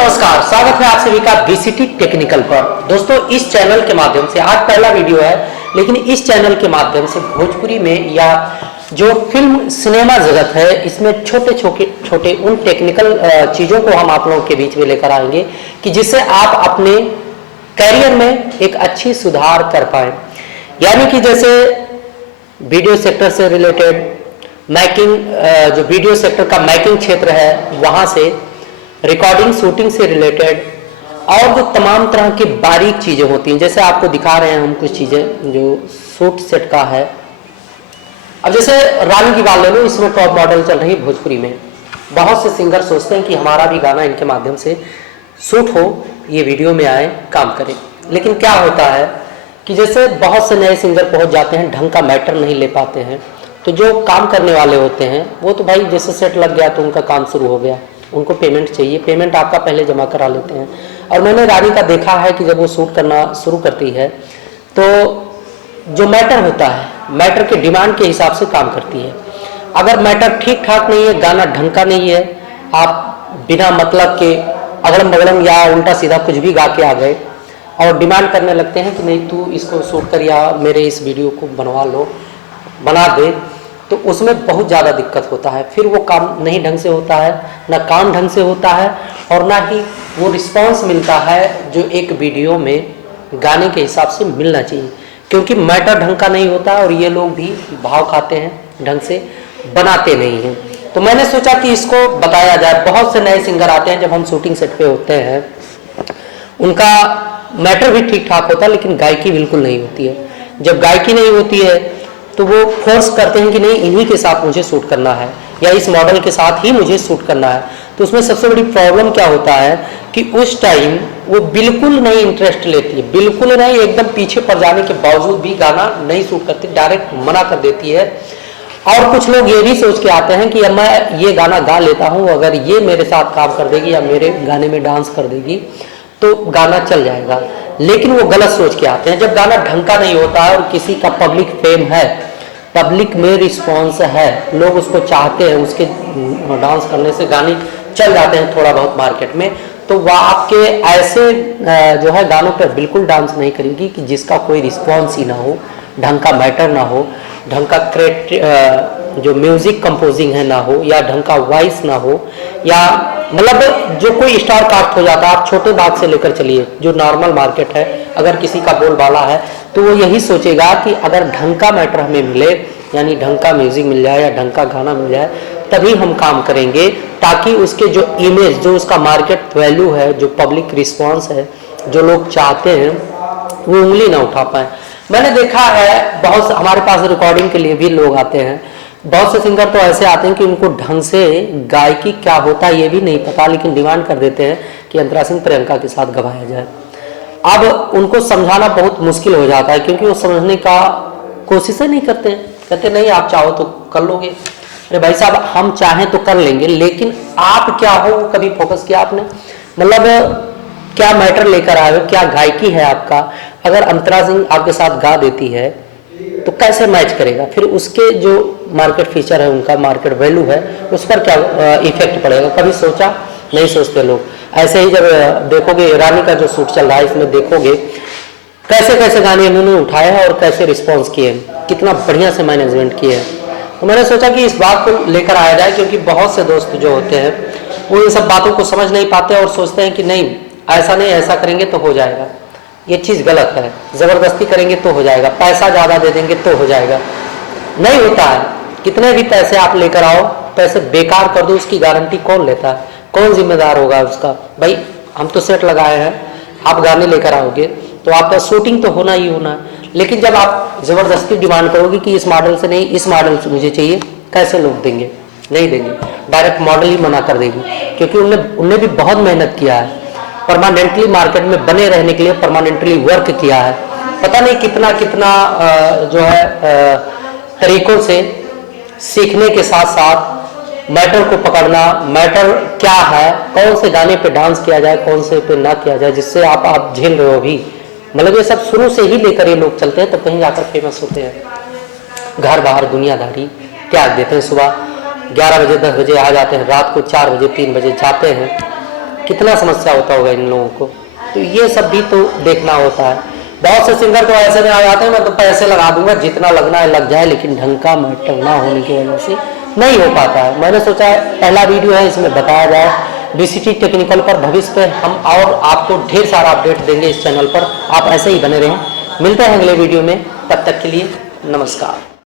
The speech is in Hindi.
नमस्कार, स्वागत है आप सभी का बीसीटी टेक्निकल पर। दोस्तों, इस चैनल के माध्यम से आज पहला वीडियो है, लेकिन इस चैनल के माध्यम से भोजपुरी में या जो फिल्म सिनेमा जगत है, इसमें छोटे छोटे उन टेक्निकल चीज़ों को हम आप लोगों के बीच में लेकर आएंगे कि जिससे आप अपने कैरियर में एक अच्छी सुधार कर पाए। यानी कि जैसे वीडियो सेक्टर से रिलेटेड मैकिंग, जो वीडियो सेक्टर का मैकिंग क्षेत्र है वहाँ से, रिकॉर्डिंग शूटिंग से रिलेटेड और जो तमाम तरह की बारीक चीज़ें होती हैं, जैसे आपको दिखा रहे हैं हम कुछ चीज़ें जो शूट सेट का है। अब जैसे रानी की बात ले लो, इसमें टॉप मॉडल चल रही है भोजपुरी में। बहुत से सिंगर सोचते हैं कि हमारा भी गाना इनके माध्यम से शूट हो, ये वीडियो में आए, काम करें। लेकिन क्या होता है कि जैसे बहुत से नए सिंगर पहुंच जाते हैं, ढंग का मैटर नहीं ले पाते हैं, तो जो काम करने वाले होते हैं वो तो भाई जैसे सेट लग गया तो उनका काम शुरू हो गया, उनको पेमेंट चाहिए, पेमेंट आपका पहले जमा करा लेते हैं। और मैंने रानी का देखा है कि जब वो शूट करना शुरू करती है तो जो मैटर होता है, मैटर के डिमांड के हिसाब से काम करती है। अगर मैटर ठीक ठाक नहीं है, गाना ढंग का नहीं है, आप बिना मतलब के अगड़म बगड़म या उल्टा सीधा कुछ भी गा के आ गए और डिमांड करने लगते हैं कि नहीं तू इसको शूट कर या मेरे इस वीडियो को बनवा लो, बना दे, तो उसमें बहुत ज़्यादा दिक्कत होता है। फिर वो काम नहीं ढंग से होता है, ना काम ढंग से होता है और ना ही वो रिस्पांस मिलता है जो एक वीडियो में गाने के हिसाब से मिलना चाहिए, क्योंकि मैटर ढंग का नहीं होता और ये लोग भी भाव खाते हैं, ढंग से बनाते नहीं हैं। तो मैंने सोचा कि इसको बताया जाए। बहुत से नए सिंगर आते हैं, जब हम शूटिंग सेट पे होते हैं, उनका मैटर भी ठीक ठाक होता है लेकिन गायकी बिल्कुल नहीं होती है। जब गायकी नहीं होती है तो वो फोर्स करते हैं कि नहीं इन्हीं के साथ मुझे शूट करना है या इस मॉडल के साथ ही मुझे शूट करना है। तो उसमें सबसे बड़ी प्रॉब्लम क्या होता है कि उस टाइम वो बिल्कुल नहीं इंटरेस्ट लेती है, बिल्कुल नहीं, एकदम पीछे पड़ जाने के बावजूद भी गाना नहीं शूट करती, डायरेक्ट मना कर देती है। और कुछ लोग ये भी सोच के आते हैं कि अब मैं ये गाना गा लेता हूँ, अगर ये मेरे साथ काम कर देगी या मेरे गाने में डांस कर देगी तो गाना चल जाएगा। लेकिन वो गलत सोच के आते हैं। जब गाना ढंग का नहीं होता है और किसी का पब्लिक फेम है, पब्लिक में रिस्पॉन्स है, लोग उसको चाहते हैं, उसके डांस करने से गाने चल जाते हैं थोड़ा बहुत मार्केट में, तो वह आपके ऐसे जो है गानों पर बिल्कुल डांस नहीं करेगी कि जिसका कोई रिस्पॉन्स ही ना हो, ढंग का मैटर ना हो, ढंग का जो म्यूजिक कंपोजिंग है ना हो, या ढंग का वॉइस ना हो, या मतलब जो कोई स्टार कास्ट हो जाता है। आप छोटे बात से लेकर चलिए, जो नॉर्मल मार्केट है, अगर किसी का बोलबाला है तो वो यही सोचेगा कि अगर ढंग का मैटर हमें मिले, यानी ढंग का म्यूजिक मिल जाए या ढंग का गाना मिल जाए, तभी हम काम करेंगे, ताकि उसके जो इमेज, जो उसका मार्केट वैल्यू है, जो पब्लिक रिस्पॉन्स है, जो लोग चाहते हैं, वो उंगली ना उठा पाए। मैंने देखा है बहुत हमारे पास रिकॉर्डिंग के लिए भी लोग आते हैं। बहुत से सिंगर तो ऐसे आते हैं कि उनको ढंग से गायकी क्या होता है ये भी नहीं पता, लेकिन डिमांड कर देते हैं कि अंतरा सिंह प्रियंका के साथ गवाया जाए। अब उनको समझाना बहुत मुश्किल हो जाता है, क्योंकि वो समझने का कोशिश ही नहीं करते हैं। कहते नहीं आप चाहो तो कर लोगे। अरे भाई साहब, हम चाहें तो कर लेंगे, लेकिन आप क्या हो वो कभी फोकस किया आपने? मतलब क्या मैटर लेकर आए हो, क्या गायकी है आपका? अगर अंतरा सिंह आपके साथ गा देती है तो कैसे मैच करेगा? फिर उसके जो मार्केट फीचर है, उनका मार्केट वैल्यू है, उस पर क्या इफेक्ट पड़ेगा? कभी सोचा? नहीं सोचते लोग। ऐसे ही जब देखोगे रानी का जो शूट चल रहा है, इसमें देखोगे कैसे कैसे गाने इन्होंने उठाए हैं और कैसे रिस्पॉन्स किए, कितना बढ़िया से मैनेजमेंट किए हैं। तो मैंने सोचा कि इस बात को लेकर आया जाए, क्योंकि बहुत से दोस्त जो होते हैं वो इन सब बातों को समझ नहीं पाते और सोचते हैं कि नहीं ऐसा नहीं, ऐसा करेंगे तो हो जाएगा। ये चीज़ गलत है। ज़बरदस्ती करेंगे तो हो जाएगा, पैसा ज़्यादा दे देंगे तो हो जाएगा, नहीं होता है। कितने भी पैसे आप लेकर आओ, पैसे बेकार कर दो, उसकी गारंटी कौन लेता है? कौन जिम्मेदार होगा उसका? भाई हम तो सेट लगाए हैं, आप गाने लेकर आओगे तो आपका शूटिंग तो होना ही होना है। लेकिन जब आप ज़बरदस्ती डिमांड करोगे कि इस मॉडल से नहीं, इस मॉडल से मुझे चाहिए, कैसे लोग देंगे? नहीं देंगे, डायरेक्ट मॉडल ही मना कर देगी, क्योंकि उनने भी बहुत मेहनत किया है, परमानेंटली मार्केट में बने रहने के लिए परमानेंटली वर्क किया है। पता नहीं कितना कितना जो है तरीकों से सीखने के साथ साथ मैटर को पकड़ना, मैटर क्या है, कौन से गाने पे डांस किया जाए, कौन से पे ना किया जाए, जिससे आप झेल रहे हो भी। मतलब ये सब शुरू से ही लेकर ये लोग चलते हैं, तो कहीं जाकर फेमस होते हैं। घर बाहर दुनियादारी त्याग देते हैं, सुबह 11 बजे 10 बजे आ जाते हैं, रात को 4 बजे 3 बजे जाते हैं। कितना समस्या होता होगा इन लोगों को। तो ये सब भी तो देखना होता है। बहुत से सिंगर तो ऐसे में आ जाते हैं, मैं तो पैसे लगा दूंगा, जितना लगना है लग जाए, लेकिन ढंग का मैटर ना होने की वजह से नहीं हो पाता है। मैंने सोचा पहला वीडियो है, इसमें बताया जाए बीसीटी टेक्निकल पर। भविष्य में हम और आपको ढेर सारा अपडेट देंगे इस चैनल पर, आप ऐसे ही बने रहें। मिलते हैं अगले वीडियो में, तब तक के लिए नमस्कार।